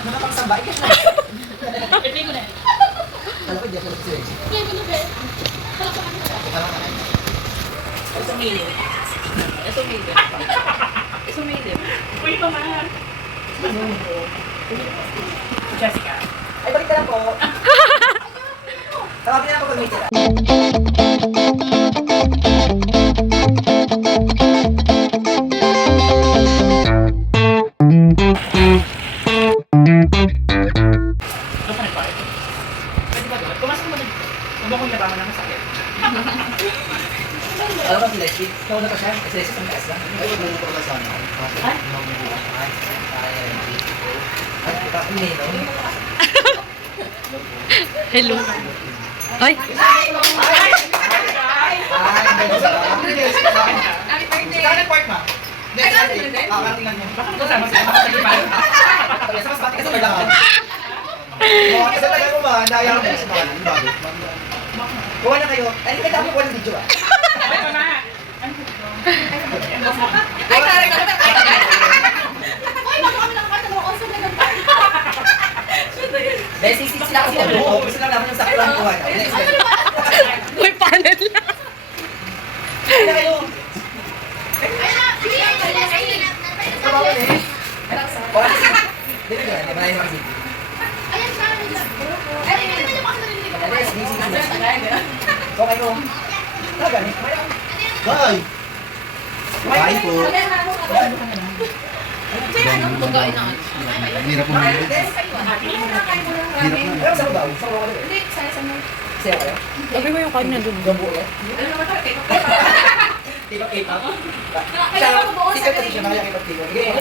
Anak mo na pang samba, ikas na. I-play mo na. Alam ko, di ako nag-search. Play mo na, be. Ito mili. Ito mili. Ito mili. Uy, mama. Jessica. Ay, balik ka lang po. Tawagin na ako pag may tira. Doon ka nagpahit. Pwede ba doon? Pumasok mo na dito. Huwag akong labaman ng masakit. Alam mo si Leslie? Nauna pa siya. Kasi Leslie sa taas lang. Ay, wag mo pa kasama. Ay? Ay, ikaw, Nino. Hello. Ay! Ay, dahil sa Saan nag-park ma? Next Saturday. Karatingan mo. Baka magkasama sila. Baka nagpahit. Sa mas pati ka sa kailangan. Kasi tagal mo ba? Naya ko sa mga bakit? Kuha na kayo. Ay, hindi ka dapat kuha ng video ah. Ay, mama. Ano po ito? Ay, kare ka na! Uy, bago kami nakakata mo. Also, nag-park. Dahil sisip sila kasi ang buo. Gusto lang naman yung sakto ang kuha. Next time. Uy, panel lang! Ay, na kayo. Kuha na siya. Dito ka. Di ba na yung mga video? Yes, busy sila. So kayo. Ganit. Bye! Bye po. Pagkain na. Hirap mo na. Alam sa babaw. Sa babaw ka rin. Sayo kayo. Sabi mo yung kanya dun. Gambo ulit. Tikap K-pop. Tikap kasi siya. Nakaya K-pop tikap. Yeah.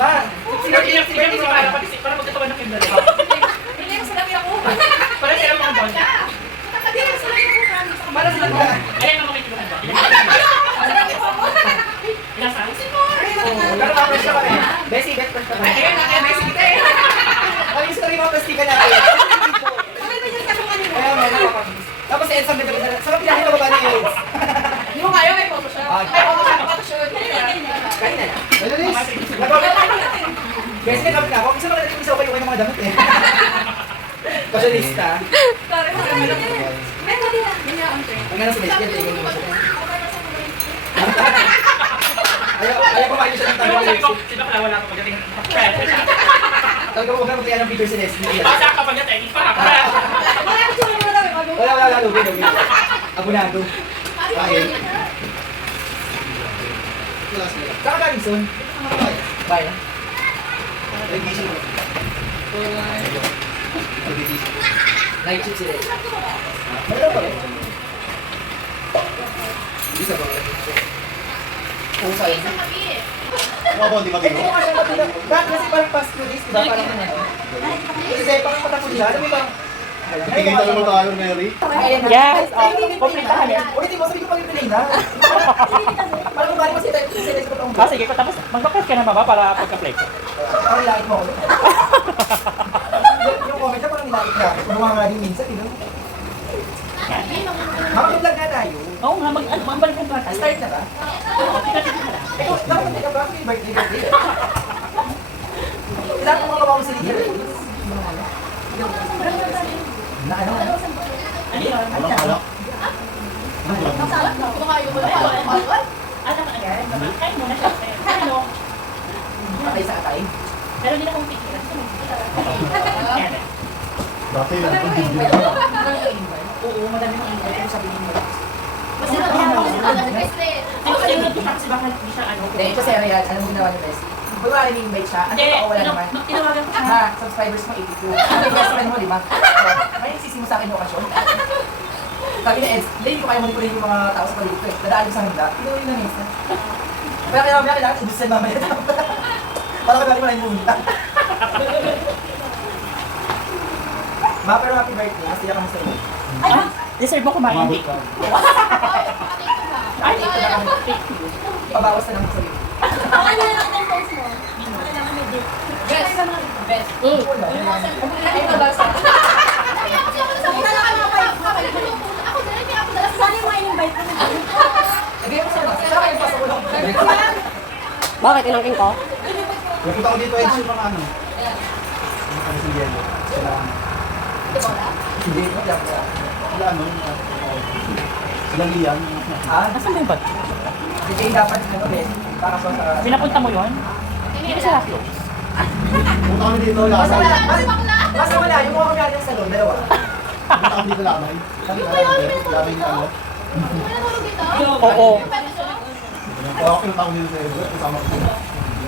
Ma! Si Bernie para magkatawan ng kindle. Para sila mga doon. Para sila ka. Ayan ang mga kiluhan ba? Ilang sa? Pero ma-press ka pa rin. Bessie, bet press ka pa rin. Ano yung story mga plastika natin? Kaya mo, nakakabis. Tapos si Edson, sarap pinakita ba ba na yun? Di mo kayo may Photoshop? May Photoshop. Kain na lang. Alalis! Bessie, nagkapit na ako. Kasi mga naging isaw kayo ng mga damit eh. Pasyalista. Ang nga na si Bessie, tingin mo siya. Ayaw ko kayo siya ng Pero tanong. sabi ko, si bakla wala ko pagdating ng pakpet. Talaga mo magkakaroon ng picture si Leslie. Basta ka pagdating, ipak. Wala, lugi. Abunado. Kain. Wala sila. Saka galing soon. Bye na. Ay, gising mo. Pag-iisip. Night shift si Leslie. Wala pa rin. Isa ba? Pusa yun. Mga ba, hindi Hindi mag-iwa? mo kasi matulog. Bakit kasi parang past 2 days, diba? Parang ano. Kasi parang patapos siya. Alam mo ba? Tingin tayo mo tayo, Mary. Yes, Kompletahan yan. Ulitin mo, sabi ko pang ipinay na. Parang balik mo si Leslie ko tong Sige ko, tapos mag-press ka na baba para pagka-play ko. parang nilait mo ulit. Yung comment na parang nilait na. Kumuha nga din minsan, yun. Makapag-vlog na tayo. Oo nga, magbalik kong bata. Start na ba? Ikaw, dapat mag-take ba? Ako yung birthday. Kailangan ko mga kawawa si Lydia Reyes. Na ano? Ano yun? Wala. Ano ka agad? Kain muna siya. Ano? Patay sa atay. Pero hindi na kong pikiran. Dati yung video na. Oo, madami mga invite kung sabihin mo. Yung nagpunta kasi baka hindi siya ano. Hindi, kasi ano yan, ano ginawa ni Bessie? Kung wala rin invite siya, ano Hindi, ba wala naman? tinawagan ko siya. Ha, subscribers mo 82. Ano yung best friend mo, 5? May nagsisi mo sa akin yung okasyon. Sabi ni Eds, hindi ko kaya manipulit yung mga tao sa paligid ko eh. Dadaan ko sa handa, pinuwi na minsan. Kaya kailangan ibusan mamaya. Para ka dali mo na yung munta. Ma, pero happy birthday. Mas tiyak kami sa iyo. Ay, deserve mo kumain. Mabot ka. Ay, Thank you na kami. Pabawas na naman sa iyo. Lagyan mo sa mga. Saka yung pasok ko lang. Bakit? Inangking ko? Napunta ko dito, Eds, yung mga ano. Mga kalising yelo. Sila ano. Hindi, hindi ako. Sila ano. Sila Lian. Nasaan ba yung bag? Hindi dapat ano eh. Para sa Pinapunta mo yun? Hindi sila close. Punta kami dito, lamay. Basta wala, yung mga kami sa salon, dalawa. Punta kami dito, lamay. Lamay na ano. Oo. Kaya ako pinunta ko dito sa Edo. Kasama ko sila.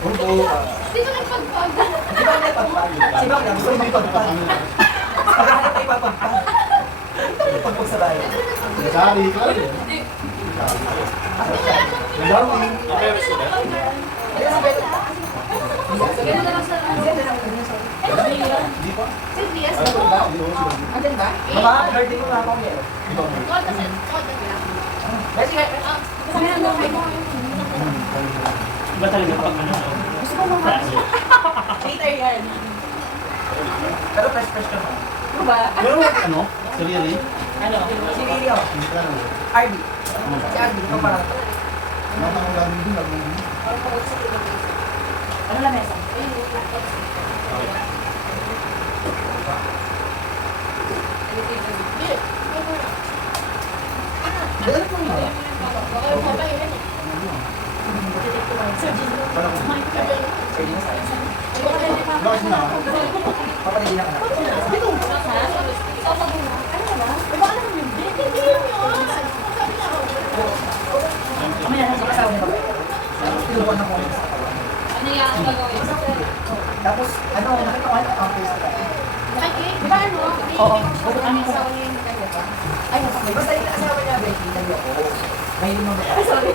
Oo. Dito nagpagpag. Di ba may pagpag? Si Bang lang, gusto mo yung pagpag. Pagkahanap tayo pagpag. Pagpag sa bahay. Sari, sari. Nagdami. Ayun sa bed. Ganun na lang sa Di pa. Yes. Ano ba? Di ba? Andyan ba? Mama, birthday ko mga pang yelo. Di ba? Kasi nga, Iba talaga pag ano. gusto ko mga Later yan. pero fresh ka pa. Ano ba? Pero ano? Sarili? Ano? Si Lilio, Hindi ka lang. RB. Si RB, ito para. Mga tao lagi din, lagi din. Ano na mesa? Dala ko nga. Parang, Pwede na sa'yo. bakit na? Papaligin na ka na. Mamaya na sa kasawa niya ba? Tinubuan na ko sa katawan. Ano yung ang gagawin? Tapos, ano, nakita ko ang face ko. Di ba ano? Oo. Ano yung asawa niya yung kanya pa? Ay, masakit. Basta yung asawa niya, Becky, nagyo ko. May limang ba? Sorry.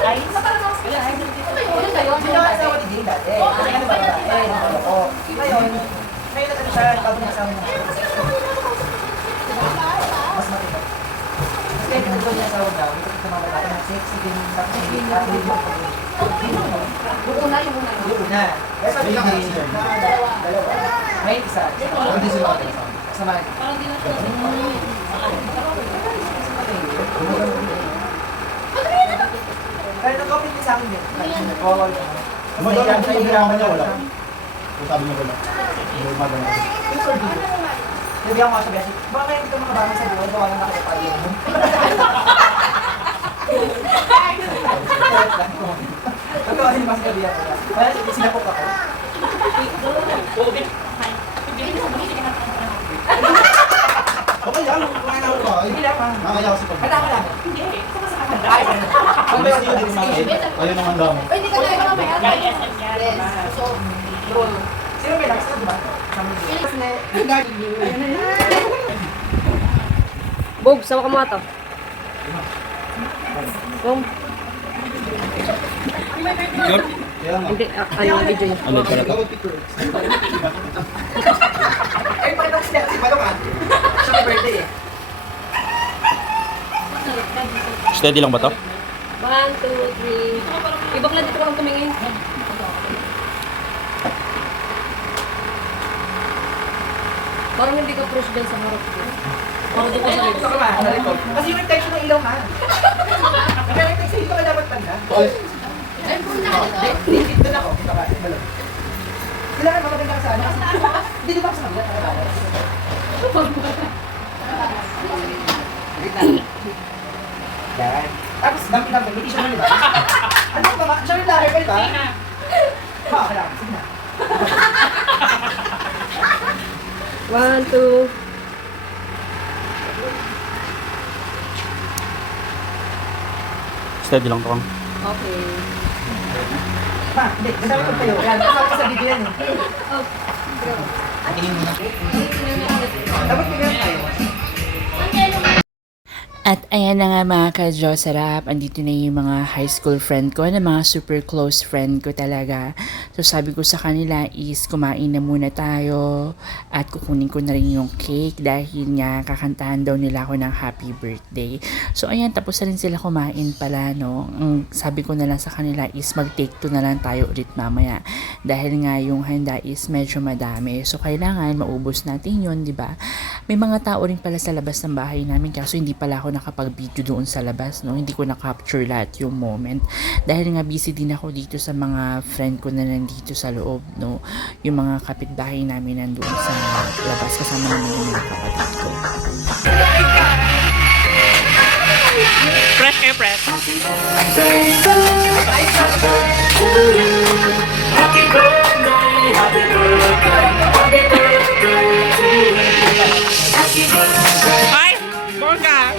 Ay, Sa parang house ko yan. Yun kayo? Hindi na asawa ni Jane dati. Kasi ano ba ba? Eh, oo. Ngayon, ngayon na siya, bago niya asawa niya. Mas matibay. Kasi kung doon niya asawa daw, ito sa mga babae na sexy din, tapos hindi hindi mo pa din. Yung una, yung una. Yun na. Kaya sabi niya, dalawa. May isa. Hindi sila kasama. Kasama. Parang di na ito. Kaya nag-comment din sa akin din. Nag-forward ako. Magdala ko yung drama niya, wala. Kung sabi niya wala. Hindi magdala. Yung sir dito. Nabi ako sabi kasi, baka hindi ka makabangon sa buhay, baka lang nakakapali mo. Pagkawa din mas gabi ako. Kaya sinapok ako. Okay lang, kumain ako ba? Hindi lang ah. Nakakaya ko sa pag- Handa ka lang. Hindi. Sama sa kakanda. Ay, Ang best niyo din mga ayaw naman daw mo. Pwede ka na yung mamaya. Yan, SM yan. Yes. So, sino may likes ka, di ba? Kami din. Bog, sama ka mga to. Bog, Kaya nga. hindi, ano, video yun. Gawag picture. Ay, pakita ko si Balong ah. Siya may birthday eh. Steady lang ba to? 1, 2, 3. Ibak lang dito ko lang tumingin. Parang hindi ka fresh dyan sa harap ko. Parang dito sa Gusto ko ba? Kasi yung reflection ng ilaw ka. Kaya reflection dito ka dapat banda. ay, kung nakakita. Dito na ako. Dito ka. Balong. Kailangan makaganda ka sa ano. Kasi hindi di ba ako sa magla? Yan. Tapos, dami-dami. May t-shirt na, di ba? Ano ba ba? Siya yung lager ka, di ba? Ba, kailangan. Sige na. 1, 2. Steady lang to. Kang. Okay. Ma, hindi. Kasama ko kayo. Yan. Kasama ko sa video yan eh. Dapat bigyan tayo. At ayan na nga mga ka-Diyos sarap, andito na yung mga high school friend ko, na mga super close friend ko talaga. So sabi ko sa kanila is kumain na muna tayo at kukunin ko na rin yung cake dahil nga kakantahan daw nila ako ng happy birthday. So ayan, tapos na rin sila kumain pala, no. Ang sabi ko na lang sa kanila is mag-take 2 na lang tayo ulit mamaya dahil nga yung handa is medyo madami. So kailangan maubos natin yun, di ba? May mga tao rin pala sa labas ng bahay namin kaso hindi pala ako nakapag-video doon sa labas, no? Hindi ko na-capture lahat yung moment. Dahil nga busy din ako dito sa mga friend ko na nandito sa loob, no? Yung mga kapitbahay namin nandoon sa labas, kasama naman yung mga kapatid ko. Fresh kayo, fresh. Ay! Borga!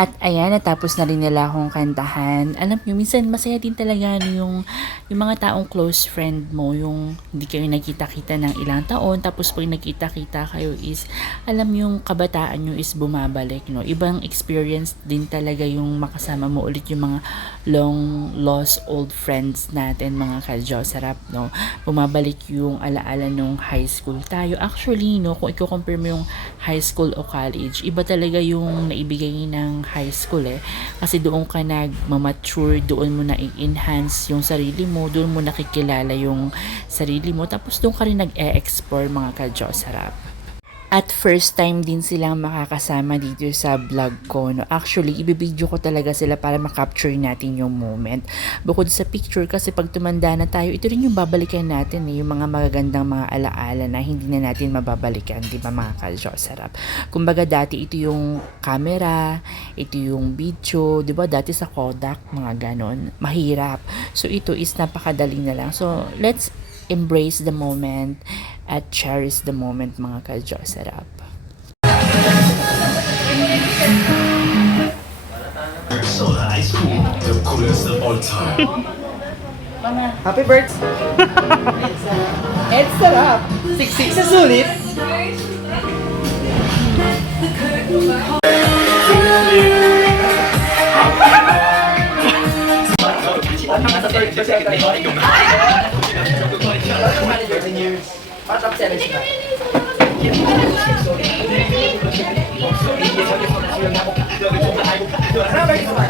At ayan, natapos na rin nila akong kantahan. Alam nyo, minsan masaya din talaga yung mga taong close friend mo, yung hindi kayo nagkita-kita ng ilang taon, tapos pag nagkita-kita kayo is, alam yung kabataan nyo is bumabalik, no? Ibang experience din talaga yung makasama mo ulit yung mga long lost old friends natin, mga kadyo. Sarap, no? Bumabalik yung alaala nung high school tayo. Actually, no, kung i-compare mo yung high school o college, iba talaga yung naibigay ng high school kasi doon ka nag-mature, doon mo na i-enhance yung sarili mo, doon mo nakikilala yung sarili mo, tapos doon ka rin nag-e-explore, mga kadyo. Sarap. At first time din silang makakasama dito sa vlog ko, no? Actually, ibibideo ko talaga sila para makapture natin yung moment. Bukod sa picture, kasi pag tumanda na tayo, ito rin yung babalikan natin, yung mga magagandang mga alaala na hindi na natin mababalikan, di ba, mga kadyo? Sarap. Kumbaga dati ito yung camera, ito yung video, di ba? Dati sa Kodak, mga ganon. Mahirap. So ito is napakadali na lang. So let's embrace the moment at cherish the moment, mga kadyo. Sarap. Soda Ice Cream, the coolest of all time. Happy birthday! Ed, sarap! Siksik sa sulit! Patap 7 sila. Ano ba ito ba?